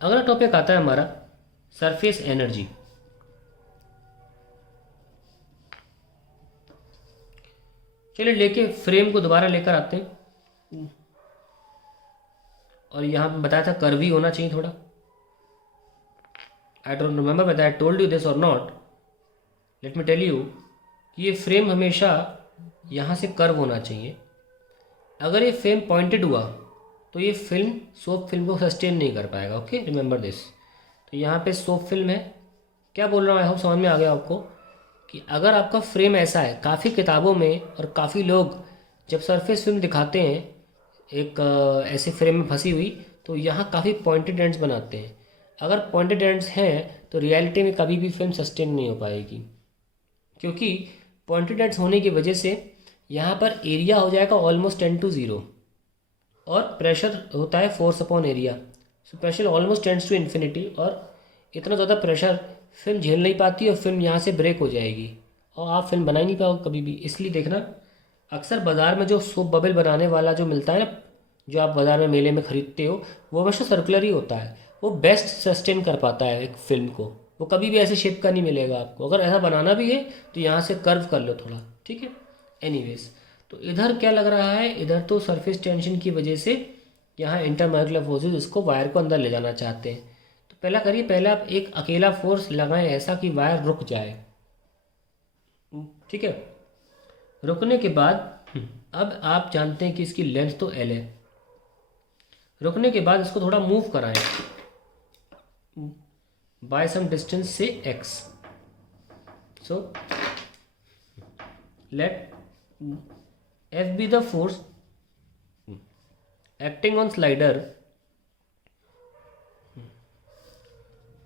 अगला टॉपिक आता है हमारा सरफेस एनर्जी। चलिए लेके फ्रेम को दोबारा लेकर आते हैं। और यहाँ पे बताया था कर्व ही होना चाहिए थोड़ा। I don't remember whether I told you this और not. Let me tell you कि ये फ्रेम हमेशा यहाँ से कर्व होना चाहिए। अगर ये फ्रेम पॉइंटेड हुआ तो ये फिल्म सोप फिल्म को सस्टेन नहीं कर पाएगा। Okay, remember this. तो यहाँ पे सोप फिल्म है। क्या बोल रहा हूँ, आई होप समझ में आ गया आपको कि अगर आपका फ्रेम ऐसा है, काफ़ी किताबों में और काफ़ी लोग जब सरफेस फिल्म दिखाते हैं एक ऐसे फ्रेम में फंसी हुई, तो यहाँ काफ़ी पॉइंटेड एंड्स बनाते हैं। अगर पॉइंटेड एंड्स हैं तो रियलिटी में कभी भी फिल्म सस्टेन नहीं हो पाएगी, क्योंकि पॉइंटेड एंड्स होने की वजह से यहाँ पर एरिया हो जाएगा ऑलमोस्ट 10 to 0 और प्रेशर होता है force upon area. So pressure almost tends to infinity, और इतना ज़्यादा प्रेशर फिल्म झेल नहीं पाती और फिल्म यहाँ से ब्रेक हो जाएगी और आप फिल्म बना ही नहीं पाओगे कभी भी। इसलिए देखना, अक्सर बाज़ार में जो सोप बबल बनाने वाला जो मिलता है ना, जो आप बाज़ार में मेले में ख़रीदते हो, वो हमेशा सर्कुलर ही होता है। वो बेस्ट सस्टेन कर पाता है एक फिल्म को। वो कभी भी ऐसे शेप का नहीं मिलेगा आपको। अगर ऐसा बनाना भी है तो यहाँ से कर्व कर लो थोड़ा, ठीक है। एनीवेज, तो इधर क्या लग रहा है, इधर तो सरफेस टेंशन की वजह से यहाँ इंटरमोलिकुलर फोर्सेस उसको वायर को अंदर ले जाना चाहते हैं। तो पहला करिए, पहले आप एक अकेला फोर्स लगाएं ऐसा कि वायर रुक जाए, ठीक है। रुकने के बाद अब आप जानते हैं कि इसकी लेंथ तो एल है। रुकने के बाद इसको थोड़ा मूव कराएं बाय सम डिस्टेंस से x. So let F be the force acting on slider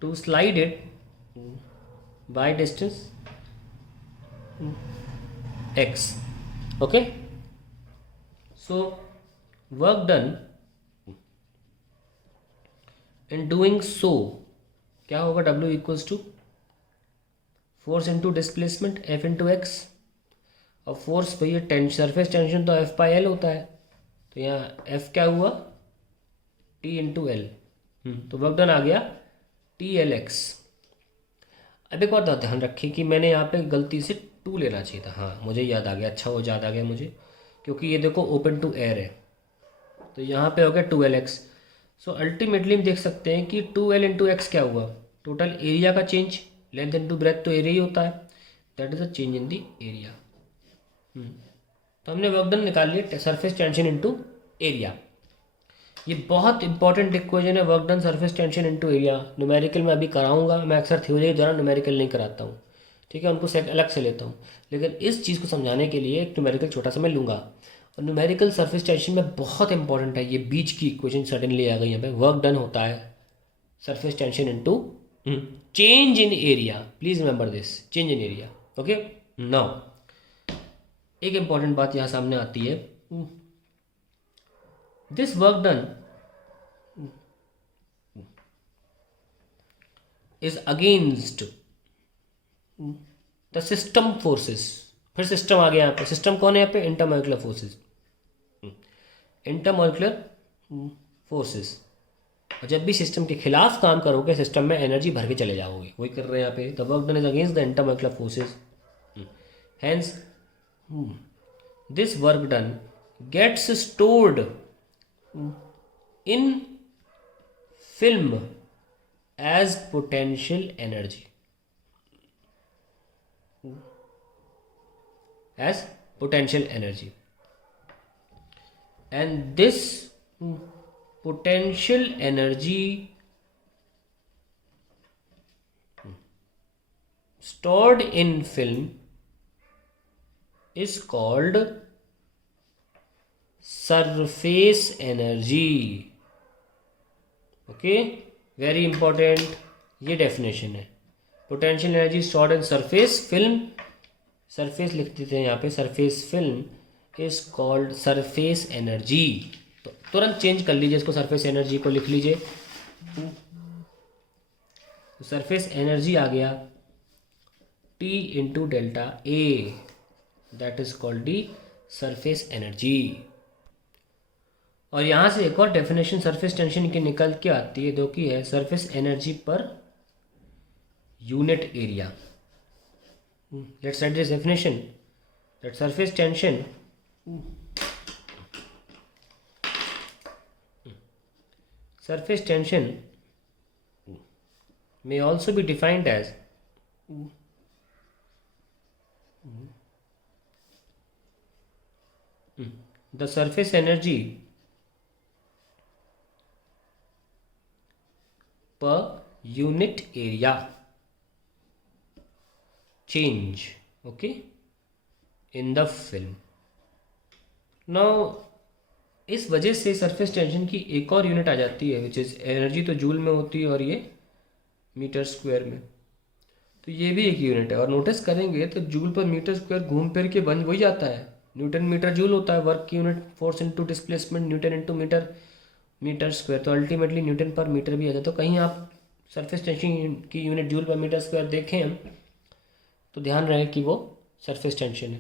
to slide it by distance x. Okay, so work done in doing so क्या होगा, W equals to force into displacement F into X. और force भैया surface tension तो F by L होता है, तो यहाँ F क्या हुआ, T इंटू एल। तो वर्क डन आ गया TLX। अब एक और ध्यान रखिए कि मैंने यहाँ पे गलती से 2 लेना चाहिए था। हाँ, मुझे याद आ गया, अच्छा वो याद आ गया मुझे, क्योंकि ये देखो ओपन टू एयर है, तो यहाँ पे हो गया 2LX। सो अल्टीमेटली हम देख सकते हैं कि 2L इंटू एक्स क्या हुआ, टोटल एरिया का चेंज। लेंथ इंटू ब्रेथ तो एरिया ही होता है, that is a change in the area. तो हमने वर्क डन निकाल लिया, सरफेस टेंशन इनटू एरिया। ये बहुत इंपॉर्टेंट इक्वेशन है, work done surface tension into area. Numerical में अभी कराऊंगा, मैं अक्सर थ्योरी के दौरान न्यूमेरिकल नहीं कराता हूँ, ठीक है, उनको अलग से लेता हूँ। लेकिन इस चीज़ को समझाने के लिए एक न्यूमेरिकल छोटा सा मैं लूँगा। और न्यूमेरिकल सरफेस टेंशन में बहुत इंपॉर्टेंट है, ये बीच की इक्वेशन सडनली आ गई यहाँ पे। वर्क डन होता है surface tension into change in area. Please remember this, change in area. Okay, now एक इंपॉर्टेंट बात यहाँ सामने आती है, this work done is against the system forces. फिर सिस्टम आ गया यहाँ पे। सिस्टम कौन है यहाँ पे, इंटरमोलिकुलर फोर्सेस। Intermolecular forces. और जब भी सिस्टम के खिलाफ काम करोगे, सिस्टम में एनर्जी भर के चले जाओगे, वही कर रहे हैं यहाँ पे। The work done is against the intermolecular forces, hence this work done gets stored in film as potential energy, as potential energy. And this potential energy stored in film is called surface energy. Okay, very important, ये definition है। Potential energy stored in surface film, surface लिख देते हैं यहाँ पे, surface film is called surface energy. तो तुरंत change कर लीजिए इसको, सरफेस एनर्जी को लिख लीजिए। तो सरफेस एनर्जी आ गया T into delta A, that is called the surface energy. और यहाँ से एक और डेफिनेशन सरफेस टेंशन की निकल के आती है, जो कि है surface energy per unit area. Let's write this definition, that surface tension may also be defined as the surface energy per unit area change, okay, in the film. Now इस वजह से सरफेस टेंशन की एक और unit आ जाती है, which is energy तो joule में होती है और ये मीटर स्क्वायर में, तो ये भी एक यूनिट है. और नोटिस करेंगे तो जूल पर मीटर स्क्वायर घूम फिर के बन वही जाता है, न्यूटन मीटर जूल होता है. वर्क की unit force into displacement, newton into metre metre square, तो अल्टीमेटली न्यूटन पर मीटर भी आ जाता है. तो कहीं आप सरफेस टेंशन की यूनिट जूल पर मीटर स्क्वायर देखें हम, तो ध्यान रहे कि वो सरफेस टेंशन है.